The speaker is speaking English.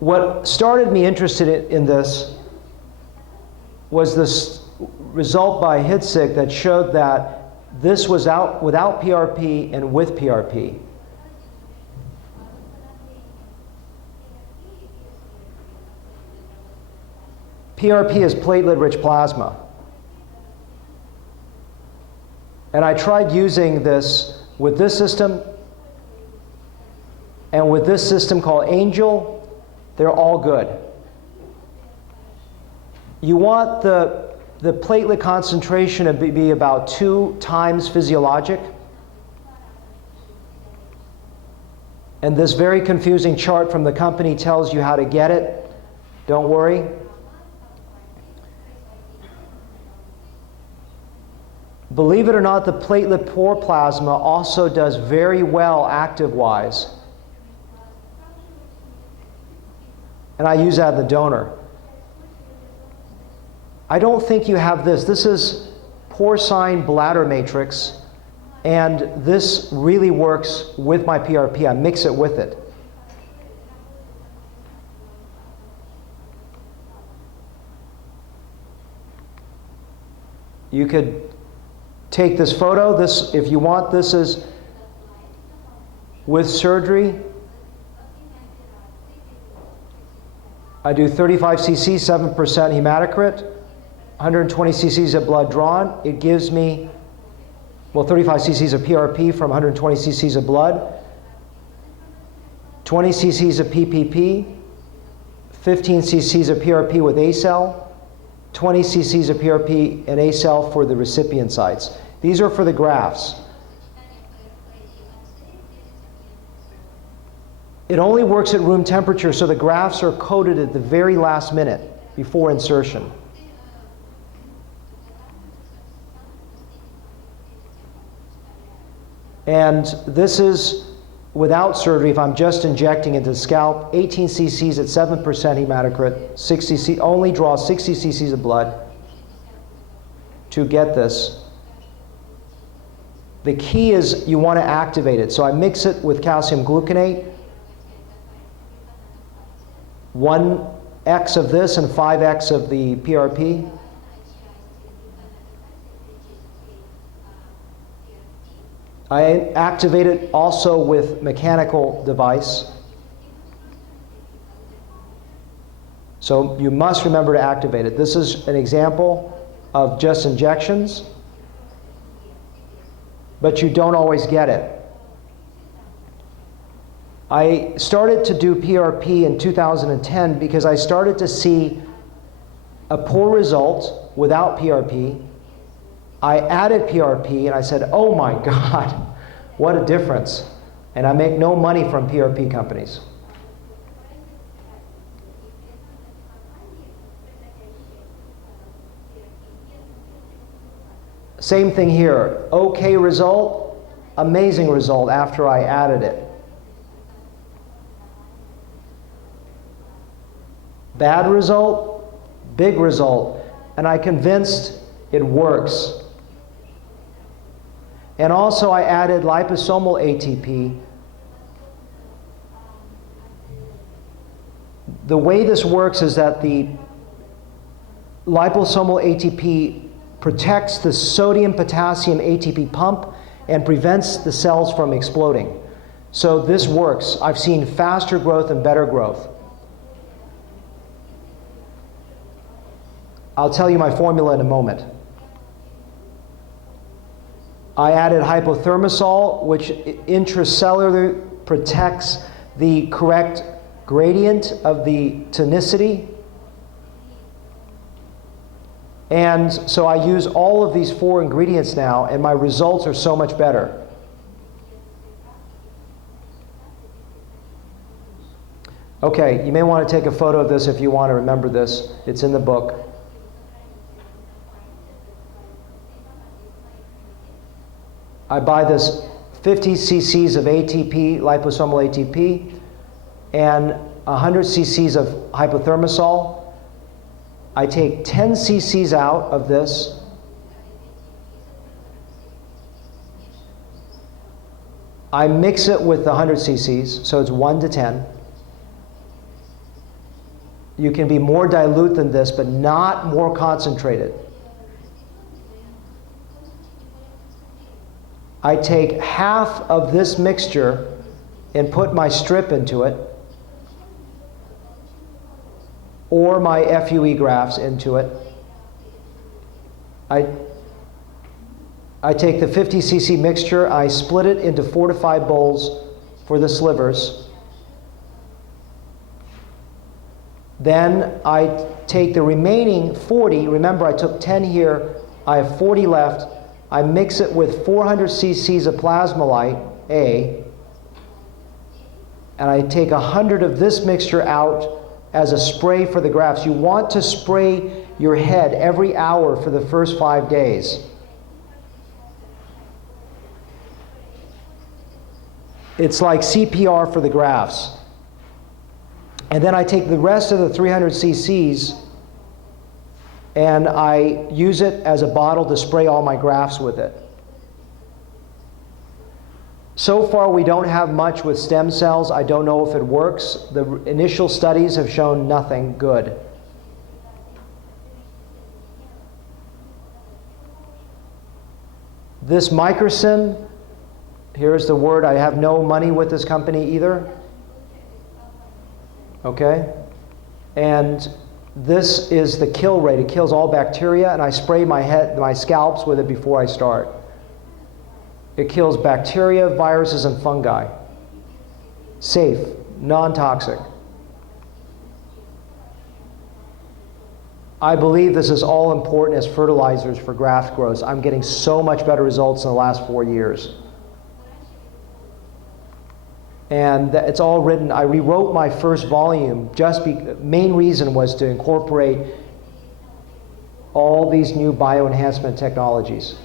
What started me interested in this was this result by Hitzig that showed that this was out without PRP and with PRP. PRP is platelet-rich plasma. And I tried using this with this system and with this system called Angel. They're all good. You want the platelet concentration to be about 2 times physiologic. And this very confusing chart from the company tells you how to get it. Don't worry. Believe it or not, the platelet-poor plasma also does very well active-wise. And I use that in the donor. I don't think you have this. This is porcine bladder matrix, and this really works with my PRP. I mix it with it. You could take this photo. This, if you want, this is with surgery. I do 35 cc, 7% hematocrit, 120 cc's of blood drawn. It gives me, well, 35 cc's of PRP from 120 cc's of blood, 20 cc's of PPP, 15 cc's of PRP with ACell, 20 cc's of PRP and ACell for the recipient sites. These are for the grafts. It only works at room temperature, so the grafts are coated at the very last minute before insertion. And this is without surgery. If I'm just injecting into the scalp, 18 cc's at 7% hematocrit, 60 cc, only draw 60 cc's of blood to get this. The key is you want to activate it. So I mix it with calcium gluconate, 1x of this and 5x of the PRP. I activate it also with mechanical device. So you must remember to activate it. This is an example of just injections, but you don't always get it. I started to do PRP in 2010 because I started to see a poor result without PRP. I added PRP and I said, oh my God, what a difference. And I make no money from PRP companies. Same thing here. Okay result, amazing result after I added it. Bad result, big result. And I convinced it works. And also I added liposomal ATP. The way this works is that the liposomal ATP protects the sodium-potassium ATP pump and prevents the cells from exploding. So this works. I've seen faster growth and better growth. I'll tell you my formula in a moment. I added HypoThermosol, which intracellular protects the correct gradient of the tonicity. And so I use all of these 4 ingredients now, and my results are so much better. Okay, you may want to take a photo of this if you want to remember this. It's in the book. I buy this 50 cc's of ATP, liposomal ATP, and 100 cc's of HypoThermosol. I take 10 cc's out of this. I mix it with the 100 cc's, so it's 1 to 10. You can be more dilute than this, but not more concentrated. I take half of this mixture and put my strip into it, or my FUE grafts into it. I take the 50 cc mixture, I split it into 4 to 5 bowls for the slivers. Then I take the remaining 40, remember I took 10 here, I have 40 left. I mix it with 400 cc's of Plasmolite A, and I take 100 of this mixture out as a spray for the grafts. You want to spray your head every hour for the first 5 days. It's like CPR for the grafts. And then I take the rest of the 300 cc's and I use it as a bottle to spray all my grafts with it. So far, we don't have much with stem cells. I don't know if it works. The initial studies have shown nothing good. This microsim, here's the word. I have no money with this company either. Okay? And this is the kill rate. It kills all bacteria, and I spray my scalps with it before I start. It kills bacteria, viruses, and fungi. Safe, non-toxic. I believe this is all important as fertilizers for graft growth. I'm getting so much better results in the last 4 years. And it's all written. I rewrote my first volume. Main reason was to incorporate all these new bioenhancement technologies.